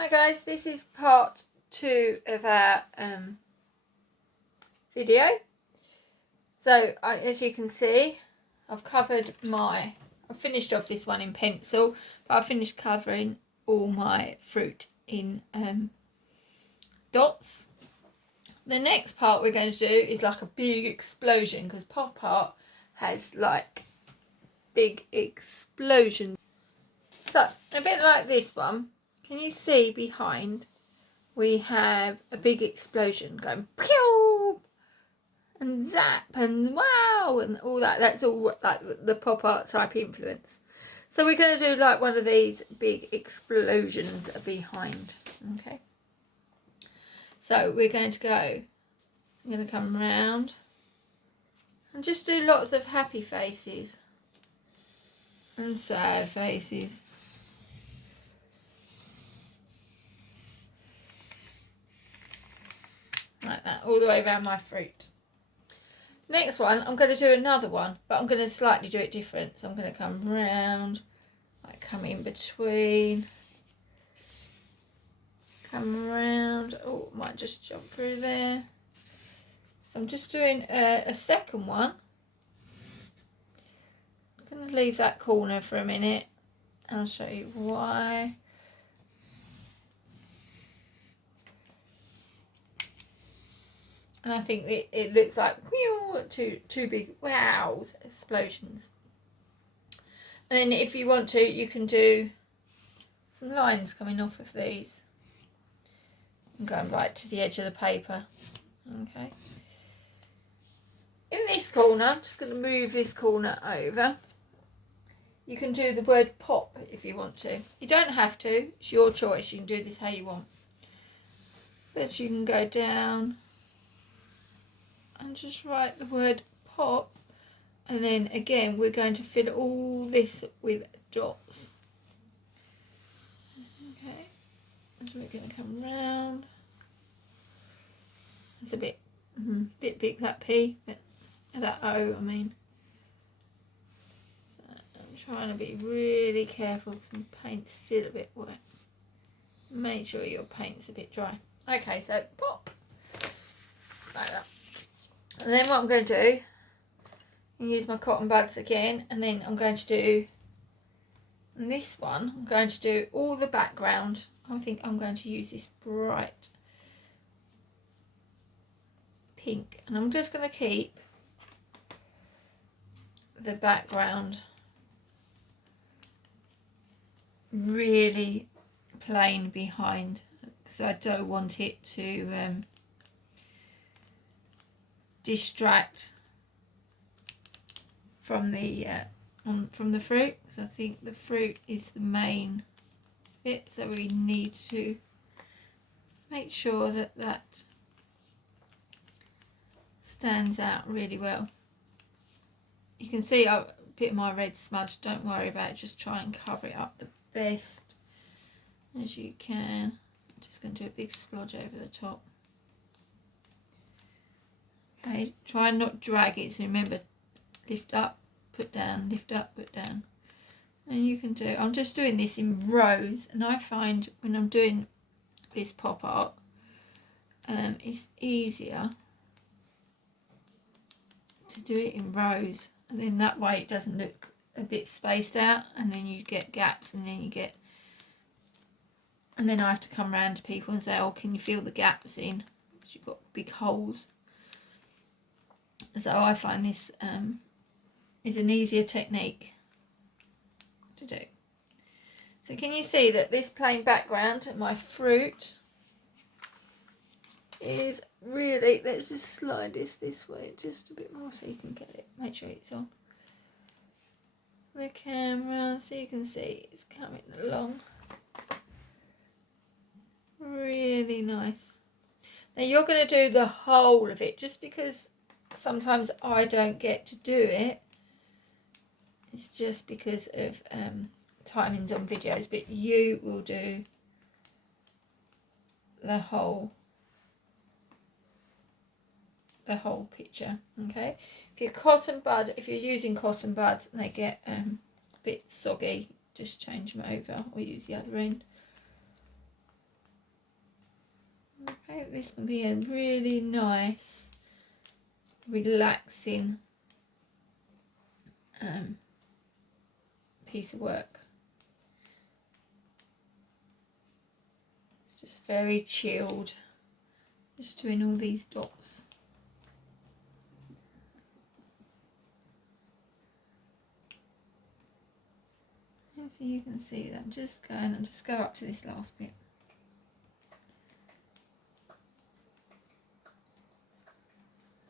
Hi guys, this is part 2 of our video. So as you can see, I've finished off this one in pencil, but I finished covering all my fruit in dots. The next part we're going to do is like a big explosion, because pop art has like big explosions. So a bit like this one. Can you see behind we have a big explosion going pew and zap and wow and all that. That's all like the pop art type influence. So we're going to do like one of these big explosions behind. Okay. So we're going to I'm going to come round and just do lots of happy faces and sad faces. Like that, all the way around my fruit. Next one, I'm going to do another one, but I'm going to slightly do it different. So I'm going to come round, like come in between, come around. Oh, might just jump through there. So I'm just doing a second one. I'm going to leave that corner for a minute. I'll show you why. And I think it looks like two big wows, explosions. And then if you want to, you can do some lines coming off of these. And going right to the edge of the paper. Okay. In this corner, I'm just going to move this corner over. You can do the word pop if you want to. You don't have to. It's your choice. You can do this how you want. But you can go down and just write the word pop, and then again we're going to fill all this with dots. Okay, so we're going to come round. It's a bit big, that P, but that O, I mean. So I'm trying to be really careful because my paint's still a bit wet. Make sure your paint's a bit dry. Okay, so pop like that. And then what I'm going to do, use my cotton buds again, and then I'm going to do, in this one, I'm going to do all the background. I think I'm going to use this bright pink, and I'm just going to keep the background really plain behind, because I don't want it to distract from the fruit, because I think the fruit is the main bit, so we need to make sure that that stands out really well. You can see a bit of my red smudge, don't worry about it, just try and cover it up the best as you can. I'm just going to do a big splodge over the top. Okay, try and not drag it, so remember, lift up, put down, lift up, put down. And you can do, I'm just doing this in rows, and I find when I'm doing this pop art, it's easier to do it in rows, and then that way it doesn't look a bit spaced out, and then you get gaps, and then I have to come around to people and say, oh, can you fill the gaps in, because you've got big holes. So I find this is an easier technique to do. So can you see that this plain background, my fruit, is really, let's just slide this way just a bit more so you can get it. Make sure it's on the camera so you can see it's coming along. Really nice. Now you're going to do the whole of it, just because sometimes I don't get to do it. It's just because of timings on videos, but you will do the whole picture. Okay, if you're using cotton buds and they get a bit soggy, just change them over or use the other end. Okay, this can be a really nice, relaxing piece of work. It's just very chilled, just doing all these dots. And so you can see that I'm just go up to this last bit.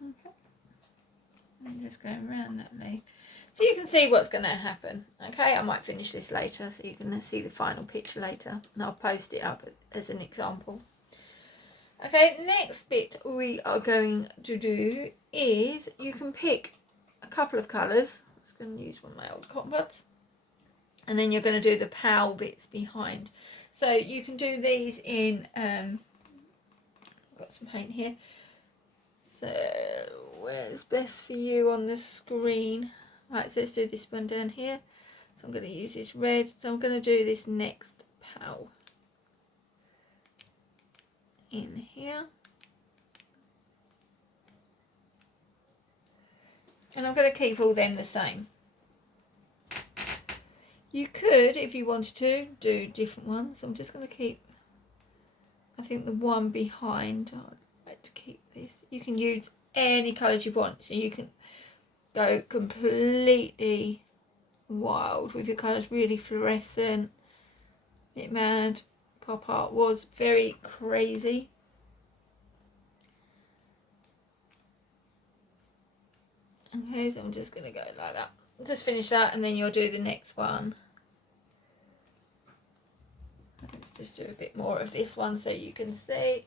Okay, I'm just going around that leg. So you can see what's going to happen. Okay, I might finish this later so you can see the final picture later, and I'll post it up as an example. Okay, next bit we are going to do is you can pick a couple of colours. I'm just going to use one of my old cotton buds. And then you're going to do the pal bits behind. So you can do these in, I've got some paint here. So where's best for you on the screen? Right, so let's do this one down here. So I'm going to use this red. So I'm going to do this next pal in here. And I'm going to keep all them the same. You could, if you wanted to, do different ones. I'm just going to keep, I think, the one behind. I'd like to keep this. You can use any colours you want. So you can go completely wild with your colours, really fluorescent. Bit mad. Pop art was very crazy. Okay, so I'm just going to go like that. Just finish that and then you'll do the next one. Let's just do a bit more of this one so you can see.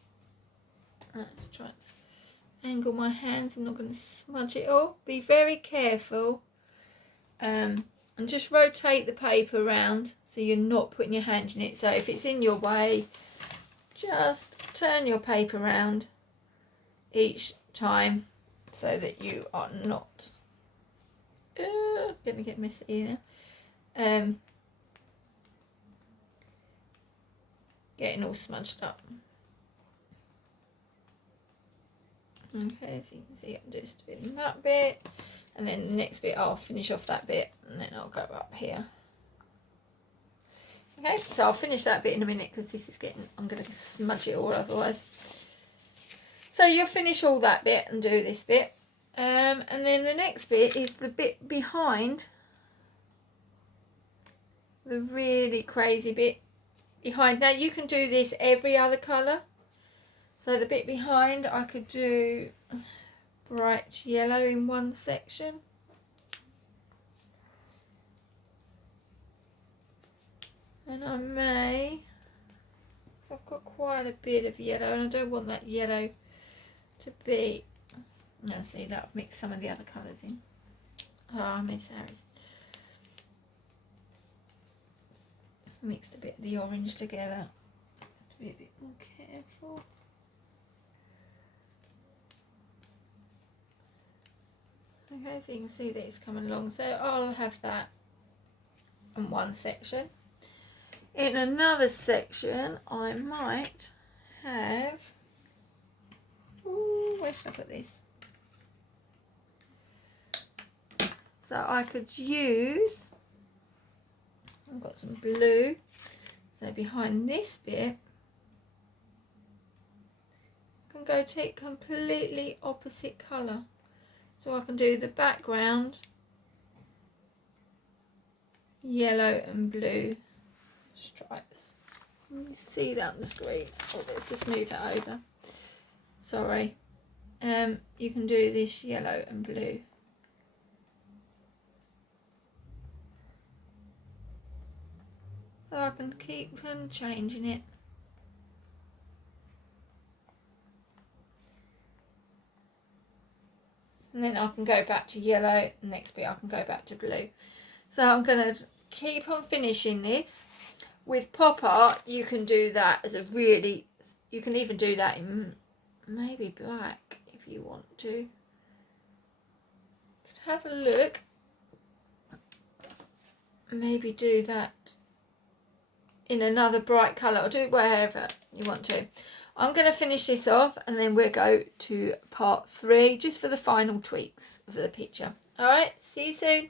Let's try and angle my hands. I'm not going to smudge it all. Be very careful. And just rotate the paper around so you're not putting your hand in it. So if it's in your way, just turn your paper around each time so that you are not going to get messy now. Getting all smudged up. Okay, so you can see I'm just doing that bit, and then the next bit I'll finish off that bit, and then I'll go up here. Okay, so I'll finish that bit in a minute because this is getting, I'm going to smudge it all otherwise. So you'll finish all that bit and do this bit. And then the next bit is the bit behind, the really crazy bit behind. Now you can do this every other colour. So the bit behind, I could do bright yellow in one section. And I may, so I've got quite a bit of yellow and I don't want that yellow to be, now see that I've mixed some of the other colours in. Oh, Miss Harris. Mixed a bit of the orange together. Have to be a bit more careful. Okay, so you can see that it's coming along. So I'll have that in one section. In another section, I might have, ooh, where should I put this? So I could use, I've got some blue, so behind this bit, I can go take completely opposite colour. So I can do the background, yellow and blue stripes. You see that on the screen. Oh, let's just move that over. Sorry. You can do this yellow and blue. So I can keep on changing it. And then I can go back to yellow. Next bit I can go back to blue. So I'm going to keep on finishing this. With pop art, you can do that as a really, you can even do that in maybe black if you want to. Could have a look. Maybe do that in another bright colour, or do it wherever you want to. I'm going to finish this off and then we'll go to part 3 just for the final tweaks of the picture. Alright, see you soon.